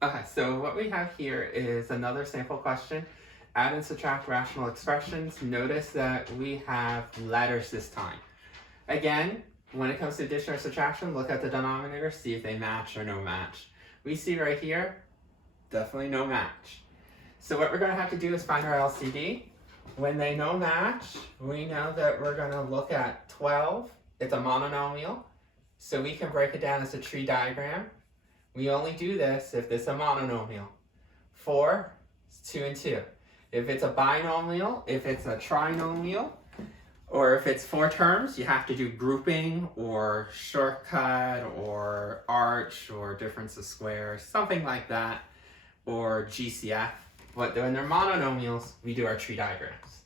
Okay, so what we have here is another sample question. Add and subtract rational expressions. Notice that we have letters this time. Again, when it comes to addition or subtraction, look at the denominator, see if they match or no match. We see right here, definitely no match. So what we're going to have to do is find our LCD. When they no match, we know that we're going to look at 12. It's a monomial, so we can break it down as a tree diagram. We only do this if it's a monomial. 4 is 2 and 2. If it's a binomial, if it's a trinomial, or if it's 4 terms, you have to do grouping or shortcut or arch or difference of squares, something like that, or GCF. But when they're monomials, we do our tree diagrams.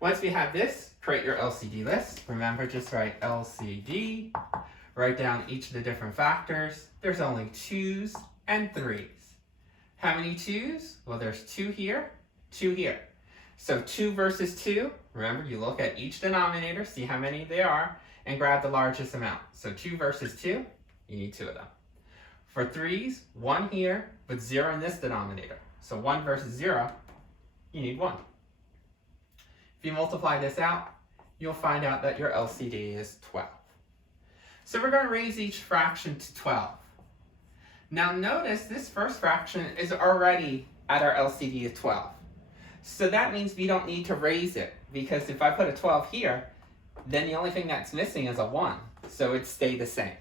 Once we have this, create your LCD list. Remember, just write LCD. Write down each of the different factors. There's only 2's and 3's. How many 2's? Well, there's 2 here, 2 here. So 2 versus 2, remember you look at each denominator, see how many they are, and grab the largest amount. So 2 versus 2, you need 2 of them. For 3's, 1 here, but 0 in this denominator. So 1 versus 0, you need 1. If you multiply this out, you'll find out that your LCD is 12. So we're going to raise each fraction to 12. Now notice this first fraction is already at our LCD of 12. So that means we don't need to raise it, because if I put a 12 here, then the only thing that's missing is a 1. So it stayed the same.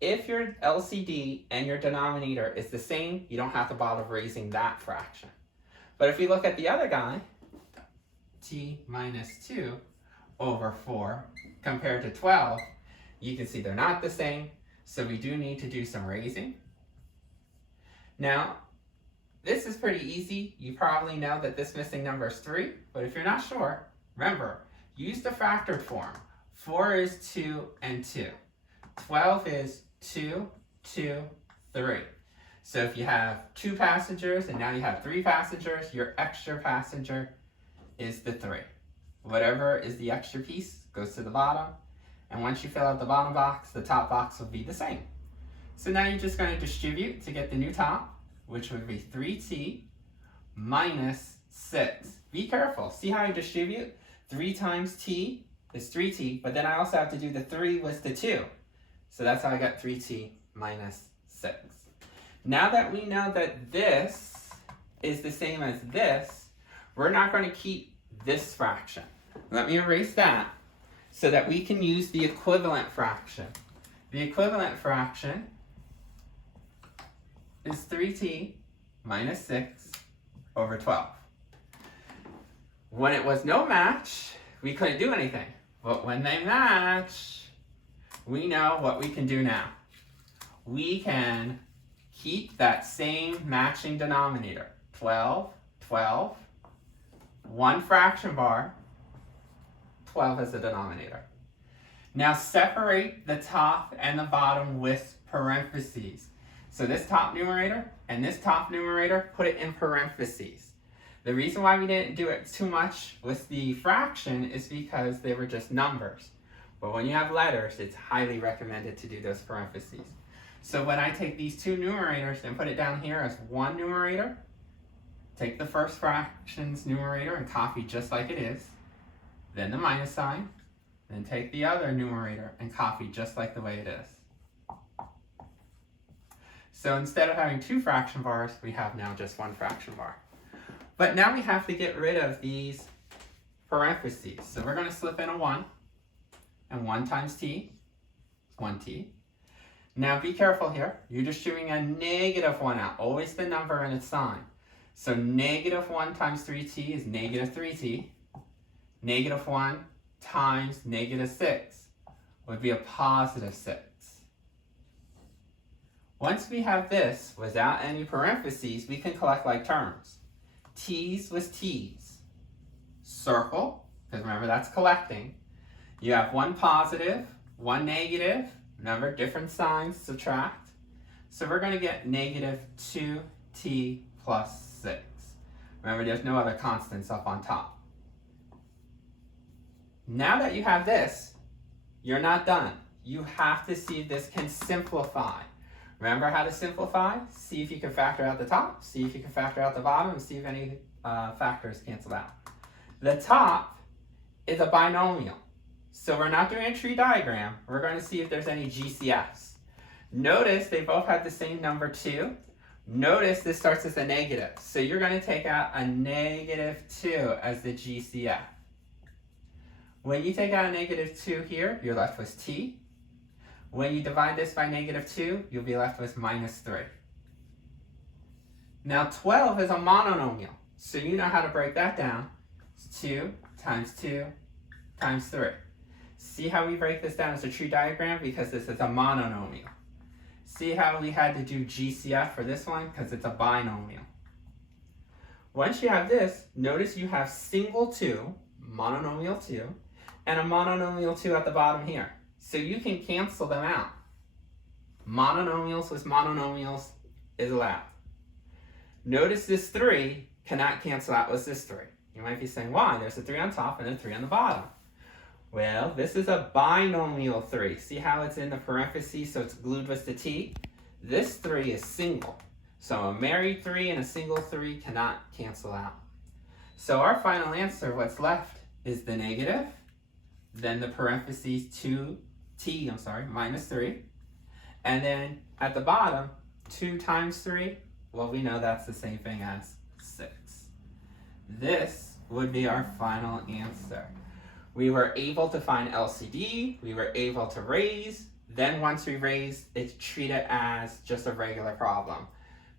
If your LCD and your denominator is the same, you don't have to bother raising that fraction. But if you look at the other guy, t minus 2 over 4 compared to 12, you can see they're not the same, so we do need to do some raising. Now, this is pretty easy. You probably know that this missing number is 3, but if you're not sure, remember, use the factored form. 4 is 2 and 2. 12 is 2, 2, 3. So if you have 2 passengers and now you have 3 passengers, your extra passenger is the 3. Whatever is the extra piece goes to the bottom. And once you fill out the bottom box, the top box will be the same. So now you're just going to distribute to get the new top, which would be 3t minus 6. Be careful. See how you distribute? 3 times t is 3t, but then I also have to do the 3 with the 2. So that's how I got 3t minus 6. Now that we know that this is the same as this, we're not going to keep this fraction. Let me erase that so that we can use the equivalent fraction. The equivalent fraction is 3t minus 6 over 12. When it was no match, we couldn't do anything. But when they match, we know what we can do now. We can keep that same matching denominator. 12, 12, 1 fraction bar, 12 as the denominator. Now separate the top and the bottom with parentheses. So this top numerator and this top numerator, put it in parentheses. The reason why we didn't do it too much with the fraction is because they were just numbers. But when you have letters, it's highly recommended to do those parentheses. So when I take these 2 numerators and put it down here as 1 numerator, take the first fraction's numerator and copy just like it is, then the minus sign, then take the other numerator and copy just like the way it is. So instead of having 2 fraction bars, we have now just 1 fraction bar. But now we have to get rid of these parentheses. So we're going to slip in a 1, and 1 times t is 1t. Now be careful here. You're distributing a negative 1 out, always the number and its sign. So negative 1 times 3t is negative 3t. Negative 1 times negative 6 would be a positive 6. Once we have this without any parentheses, we can collect like terms. T's with t's. Circle, because remember that's collecting. You have 1 positive, 1 negative. Remember, different signs, subtract. So we're going to get negative 2t plus 6. Remember, there's no other constants up on top. Now that you have this, you're not done. You have to see if this can simplify. Remember how to simplify? See if you can factor out the top, see if you can factor out the bottom, and see if any factors cancel out. The top is a binomial. So we're not doing a tree diagram. We're going to see if there's any GCFs. Notice they both have the same number 2. Notice this starts as a negative. So you're going to take out a -2 as the GCF. When you take out a -2 here, you're left with t. When you divide this by -2, you'll be left with -3. Now 12 is a monomial. So you know how to break that down. It's 2 times 2 times 3. See how we break this down as a tree diagram? Because this is a monomial. See how we had to do GCF for this one? Because it's a binomial. Once you have this, notice you have single 2, monomial 2, and a monomial 2 at the bottom here. So you can cancel them out. Monomials with monomials is allowed. Notice this 3 cannot cancel out with this 3. You might be saying, why? There's a 3 on top and a 3 on the bottom. Well, this is a binomial 3. See how it's in the parentheses, so it's glued with the t? This 3 is single. So a married 3 and a single 3 cannot cancel out. So our final answer, what's left, is the negative, then the parentheses minus 3. And then at the bottom, 2 times 3, well, we know that's the same thing as 6. This would be our final answer. We were able to find LCD, we were able to raise, then once we raised, it's treated as just a regular problem.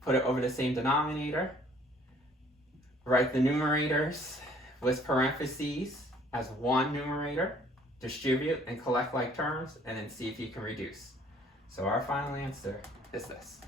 Put it over the same denominator, write the numerators with parentheses as one numerator, distribute and collect like terms, and then see if you can reduce. So our final answer is this.